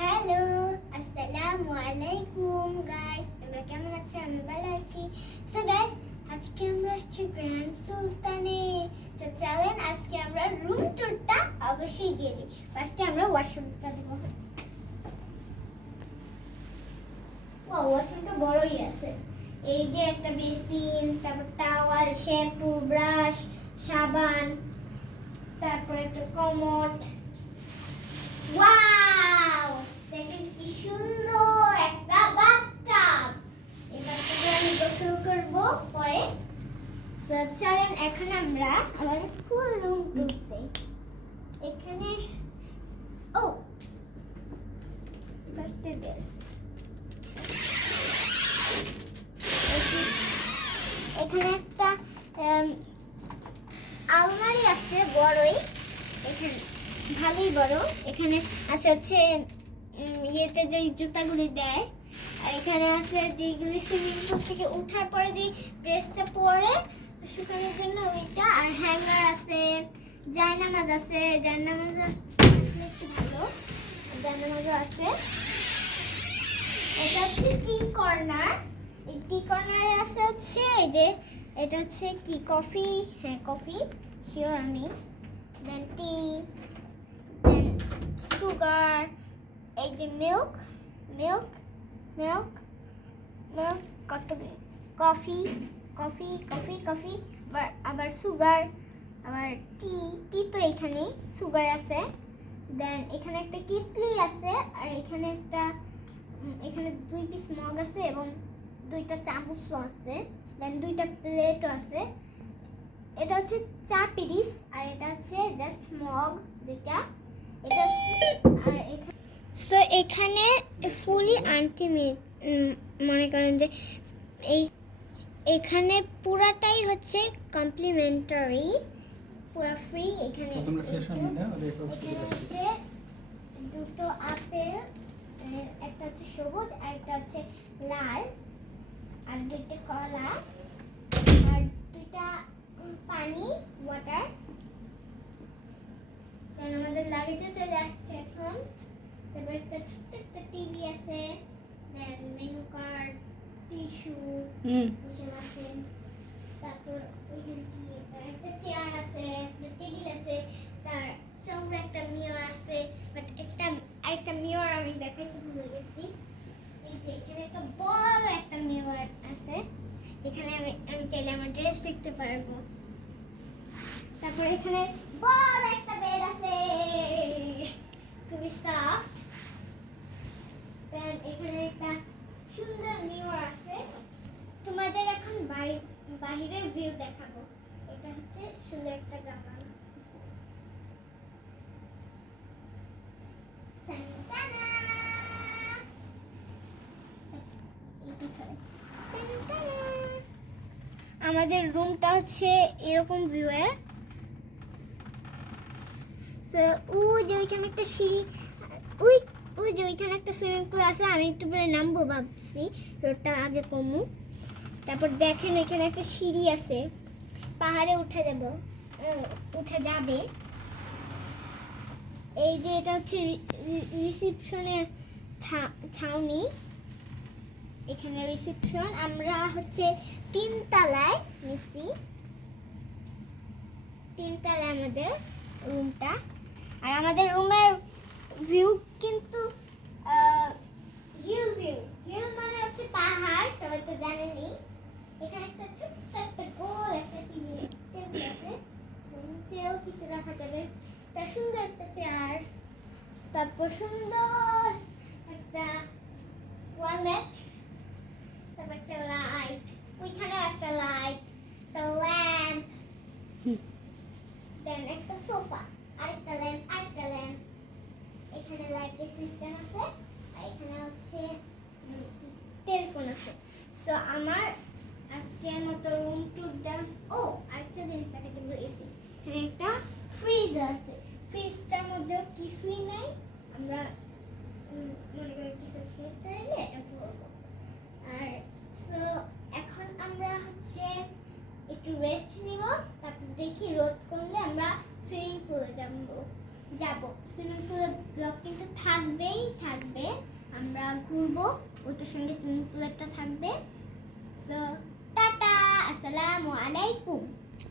Hello, আসসালামু আলাইকুম guys. তোমরা কেমন আছো? আমি ভালো আছি। সো গাইস, আজকে আমরা আসছি গ্র্যান্ড সুলতানে। তো চলেন আজকে আমরা রুম ট্যুরটা অবশ্যই দিয়ে দিই। ফার্স্টে আমরা ওয়াশরুমটা দেবো। ওয়াশরুমটা বড়ই আছে। এই যে একটা বেসিন, তারপর টাওয়াল, শ্যাম্পু, ব্রাশ, সাবান, তারপর একটা কমোড। ওয়াও, দেখেন কি সুন্দর একটা বাথটাব। এই বাথটাবে আমি গোসল করব পরে। চলেন এখন আমরা আমার ফুল রুম টুরতে। এখানে ও ফার্স্টে দিস, এখানে একটা আলমারি আছে বড়ই, এখানে ভালোই বড়। এখানে আছে হচ্ছে ইয়েতে যে জুতাগুলি দেয়, আর এখানে আছে যেগুলি সুইমিং পুল থেকে ওঠার পরে যে ড্রেসটা পরে শুকানোর জন্য ওইটা, আর হ্যাঙ্গার আছে, জায়নামাজ আছে, জায়নামাজ একটু ভালো, জায়নামাজও আছে। এটা হচ্ছে টি কর্নার। এই টি কর্নারে আছে হচ্ছে এই যে এটা হচ্ছে কি কফি, হ্যাঁ কফি শিওর আমি, দেন টি, দেন সুগার, এই যে মিল্ক মিল্ক মিল্ক মিল্ক কত কফি কফি কফি কফি, আবার সুগার, আবার টি, টি তো এখানে সুগার আছে। দেন এখানে একটা কিতলি আছে, আর এখানে একটা এখানে 2 পিস মগ আছে এবং 2টা চামচও আছে, দেন 2টা প্লেটও আছে। এটা হচ্ছে চা পিরিস, আর এটা হচ্ছে জাস্ট মগ 2টা। এটা হচ্ছে আর এখানে সো এখানে ফুলি আনলিমিটেড, মনে করেন যে এই এখানে পুরাটাই হচ্ছে কমপ্লিমেন্টারি, পুরা ফ্রি। এখানে হচ্ছে 2টো আপেল, একটা হচ্ছে সবুজ আর একটা হচ্ছে লাল, আর 2টা কলা, আর 2টা পানি ওয়াটার। দেন আমাদের লাগেজে চলে আসছে এখন। তারপর একটা ছোট্ট একটা টিভি আছে, দেন মেনু কার্ড, টিস্যু এসব আছে। তারপর ওইখানে কি একটা চেয়ার আছে, একটা টেবিল আছে, তার চৌড়া একটা মিরর আছে। বাট একটা মিরর আমি দেখাইতে ভুলে গেছি। এই যে এখানে একটা বড় একটা মিরর আছে, এখানে আমি চাইলে আমার ড্রেস দেখতে পারবো। তারপর এখানে বড় একটা বেড আছে, খুবই সফট। দেন এখানে একটা সুন্দর মিরর আছে। তোমাদের এখন বাইরের ভিউ দেখাবো। এটা হচ্ছে সুন্দর একটা জানালা। আমাদের রুমটা হচ্ছে এরকম ভিউ এর। সো ওই যে ওইখানে একটা সিঁড়ি, ওই যে ওইখানে একটা সুইমিং পুল আছে। আমি একটু পরে নামবো ভাবছি, রোডটা আগে কমু। তারপর দেখেন এখানে একটা সিঁড়ি আছে, পাহাড়ে উঠে যাবে। এই যে এটা হচ্ছে রিসেপশনের ছাউনি। এখানে রিসেপশন, আমরা হচ্ছে 3 তলায় নিচ্ছি, 3 তলায় আমাদের রুমটা। আর আমাদের রুমের ভিউ কিন্তু হিল মানে হচ্ছে পাহাড়, সবাই তো জানেনই। এখানে একটা ছোট্ট একটা গোল একটা টেবিল আছে, নিচেও কিছু রাখা যাবে। একটা সুন্দর একটা চেয়ার, তারপর সুন্দর একটা ওয়াল ম্যাট, তারপর একটা লাইট, ওইখানে একটা লাইট, একটা ল্যাম্প, দেন একটা সোফা, আরেকটা ল্যাম্প। এখানে লাইটের সিস্টেম আছে, আর এখানে হচ্ছে টেলিফোন আছে। সো আমার আজকের মতো রুম ট্যুর দেওয়া। ও আরেকটা জিনিস দেখাতে ভুলে গেছি, এখানে একটা ফ্রিজ আছে। ফ্রিজটার মধ্যেও কিছুই নাই, আমরা মনে করি কিছু খেতে হলে এটা করবো। আর সো এখন আমরা হচ্ছে একটু রেস্ট নিব, তারপর দেখি রোদ কমলে আমরা সুইমিং পুলে যাব। সুইমিং পুলের ব্লগ কিন্তু থাকবেই থাকবে। আমরা ঘুরবো, ওটার সঙ্গে সুইমিং পুল একটা থাকবে। সো টাটা, আসসালামু আলাইকুম।